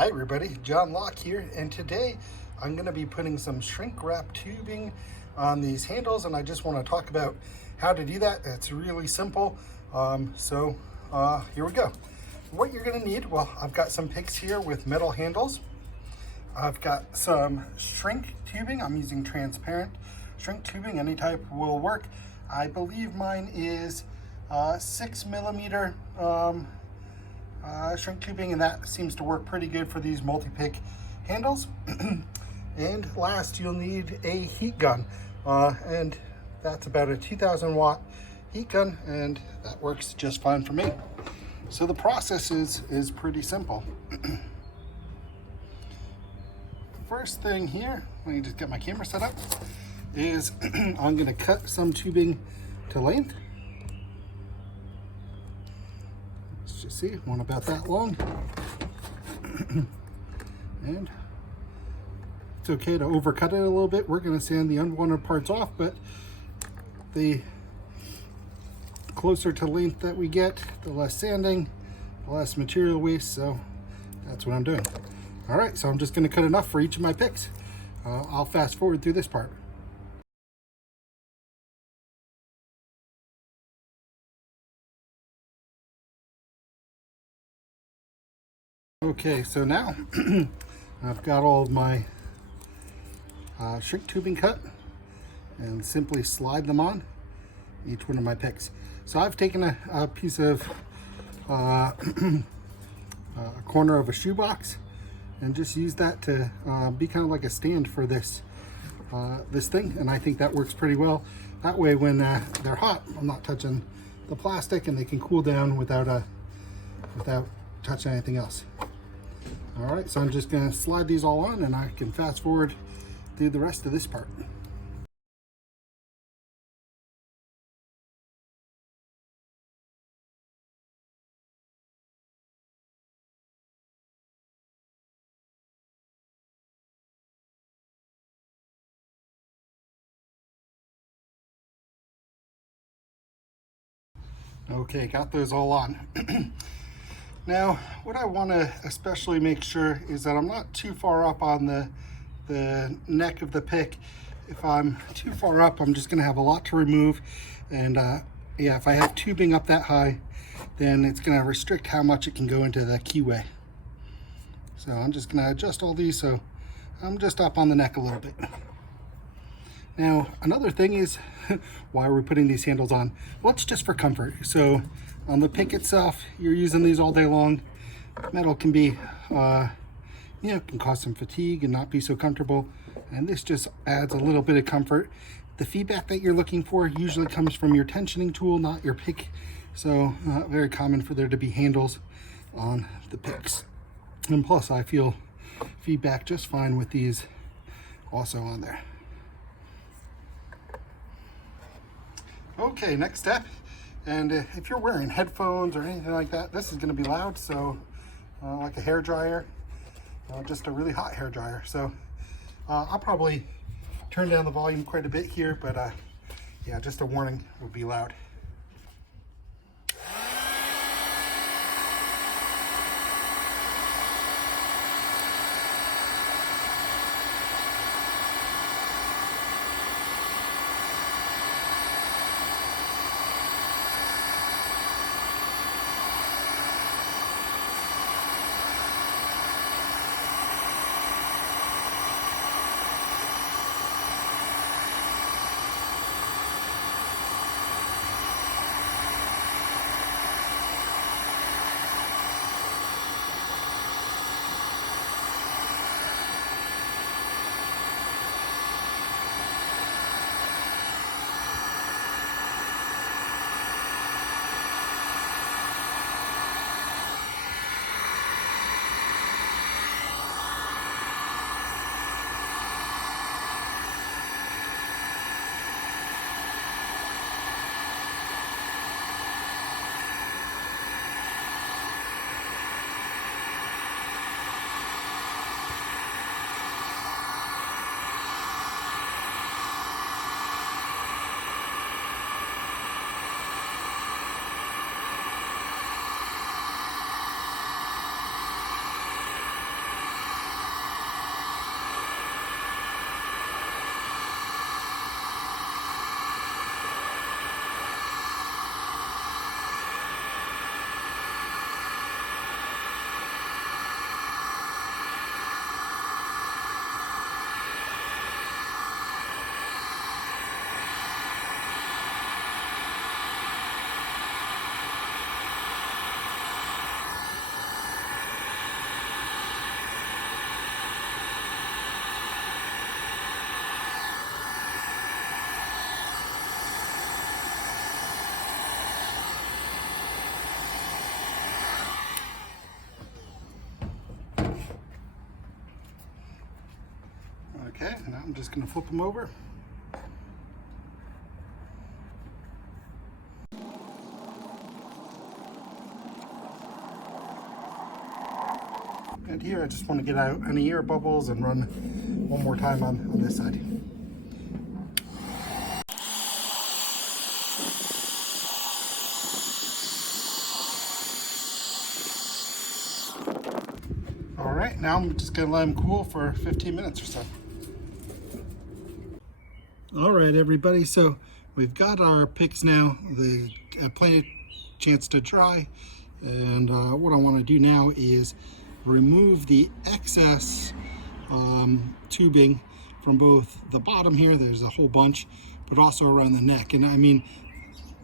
Hi everybody, John Locke here, and today I'm going to be putting some shrink wrap tubing on these handles, and I just want to talk about how to do that. It's really simple. Here we go. What you're going to need, well, I've got some picks here with metal handles. I've got some shrink tubing. I'm using transparent shrink tubing. Any type will work. I believe mine is 6mm shrink tubing, and that seems to work pretty good for these multi-pick handles. And last, you'll need a heat gun, and that's about a 2000 watt heat gun, and that works just fine for me. So the process is pretty simple. First thing here, let me just get my camera set up, is I'm going to cut some tubing to length. Let's just see, one about that long. And it's okay to overcut it a little bit. We're going to sand the unwanted parts off, but the closer to length that we get, the less sanding, the less material waste, so that's what I'm doing. All right, so I'm just going to cut enough for each of my picks. I'll fast forward through this part. Okay, so now I've got all of my shrink tubing cut, and simply slide them on each one of my picks. So I've taken a piece of a corner of a shoebox and just use that to be kind of like a stand for this this thing, and I think that works pretty well. That way when they're hot, I'm not touching the plastic, and they can cool down without touching anything else. All right, so I'm just going to slide these all on, and I can fast forward through the rest of this part. Okay, got those all on. Now, what I want to especially make sure is that I'm not too far up on the neck of the pick. If I'm too far up, I'm just going to have a lot to remove. And yeah, if I have tubing up that high, then it's going to restrict how much it can go into the keyway. So I'm just going to adjust all these so I'm just up on the neck a little bit. Now, another thing is why we're putting these handles on. Well, it's just for comfort. So on the pick itself, you're using these all day long. Metal can be, can cause some fatigue and not be so comfortable. And this just adds a little bit of comfort. The feedback that you're looking for usually comes from your tensioning tool, not your pick. So very common for there to be handles on the picks. And plus, I feel feedback just fine with these also on there. Okay, next step, and if you're wearing headphones or anything like that, this is going to be loud, so like a hair dryer, just a really hot hair dryer. So I'll probably turn down the volume quite a bit here, but yeah, just a warning, it will be loud. Now I'm just going to flip them over. And here I just want to get out any air bubbles and run one more time on this side. All right, now I'm just going to let them cool for 15 minutes or so. All right, everybody, so we've got our picks now. They have plenty of chance to dry. And what I want to do now is remove the excess tubing from both the bottom here, there's a whole bunch, but also around the neck. And I mean,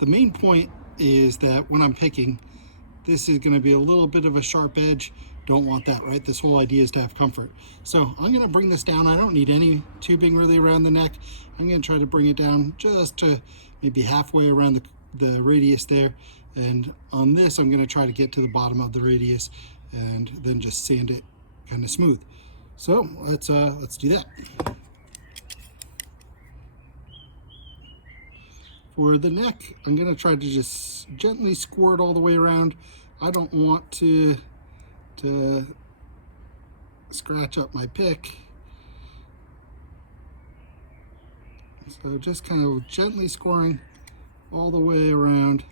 the main point is that when I'm picking, this is going to be a little bit of a sharp edge. Don't want that, right? This whole idea is to have comfort. So I'm going to bring this down. I don't need any tubing really around the neck. I'm going to try to bring it down just to maybe halfway around the radius there. And on this, I'm going to try to get to the bottom of the radius and then just sand it kind of smooth. So let's do that. For the neck, I'm going to try to just gently squirt all the way around. I don't want to scratch up my pick. So just kind of gently scoring all the way around.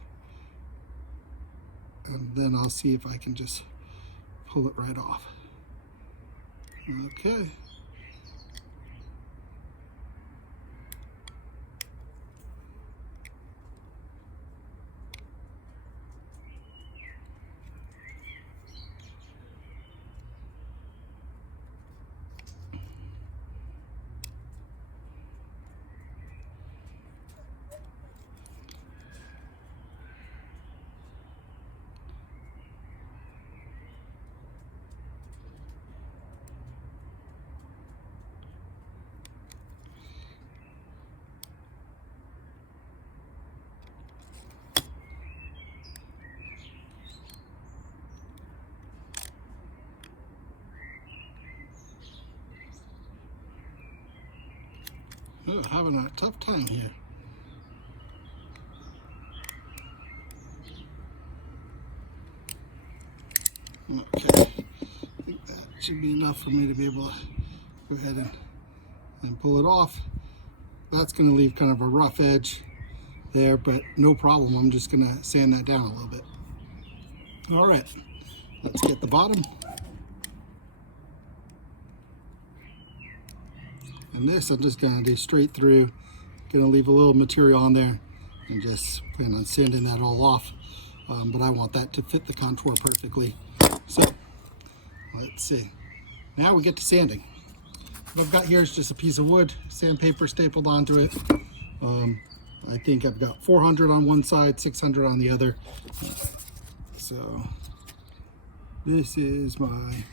And then I'll see if I can just pull it right off. Okay. Oh, having a tough time here. Okay, I think that should be enough for me to be able to go ahead and pull it off. That's going to leave kind of a rough edge there, but no problem. I'm just going to sand that down a little bit. All right, let's get the bottom. And this I'm just going to do straight through. Going to leave a little material on there and just plan on sanding that all off. But I want that to fit the contour perfectly. So let's see. Now we get to sanding. What I've got here is just a piece of wood, sandpaper stapled onto it. I think I've got 400 on one side, 600 on the other. So this is my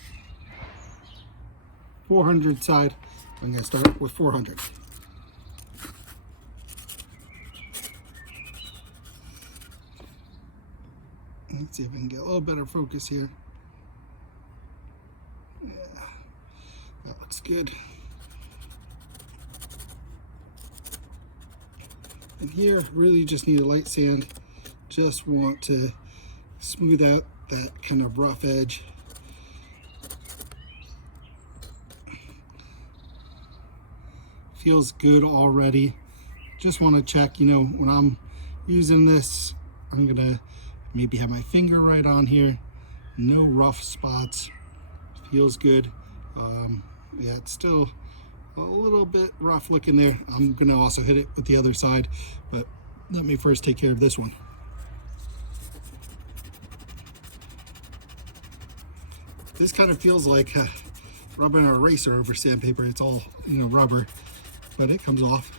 400 side. I'm going to start with 400. Let's see if I can get a little better focus here. Yeah, that looks good. And here, really just need a light sand. Just want to smooth out that kind of rough edge. Feels good already. Just want to check, you know, when I'm using this, I'm gonna maybe have my finger right on here. No rough spots. Feels good. Yeah, it's still a little bit rough looking there. I'm gonna also hit it with the other side, but let me first take care of this one. This kind of feels like rubbing an eraser over sandpaper. It's all, you know, rubber, but it comes off.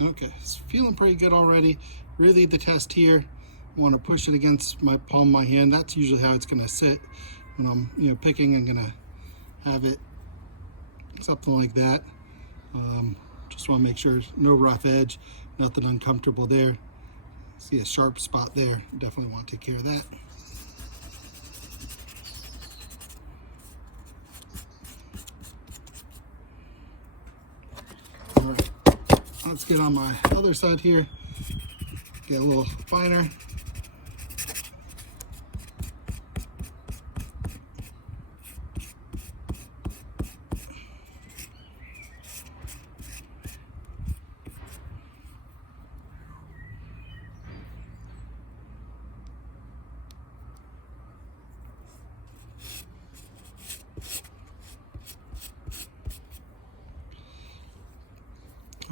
Okay, it's feeling pretty good already. Really the test here, I want to push it against my palm of my hand. That's usually how it's going to sit when I'm picking. I'm going to have it something like that. Just want to make sure no rough edge, nothing uncomfortable there. See a sharp spot there, definitely want to take care of that. All right, let's get on my other side here, get a little finer.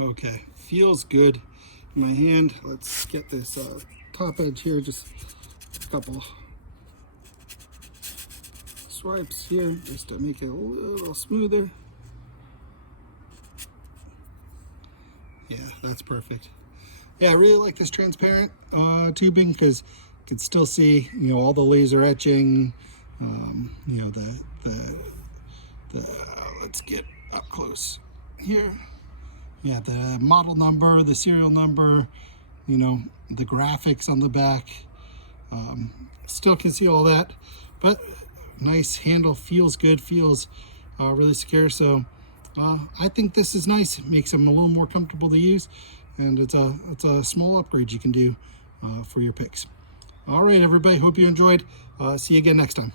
Okay, feels good in my hand. Let's get this top edge here, just a couple swipes here just to make it a little smoother. Yeah, that's perfect. Yeah, I really like this transparent tubing because you can still see, all the laser etching, let's get up close here. Yeah, the model number, the serial number, the graphics on the back. Still can see all that, but nice handle, feels good, feels really secure. So I think this is nice. It makes them a little more comfortable to use, and it's a small upgrade you can do for your picks. All right, everybody, hope you enjoyed. See you again next time.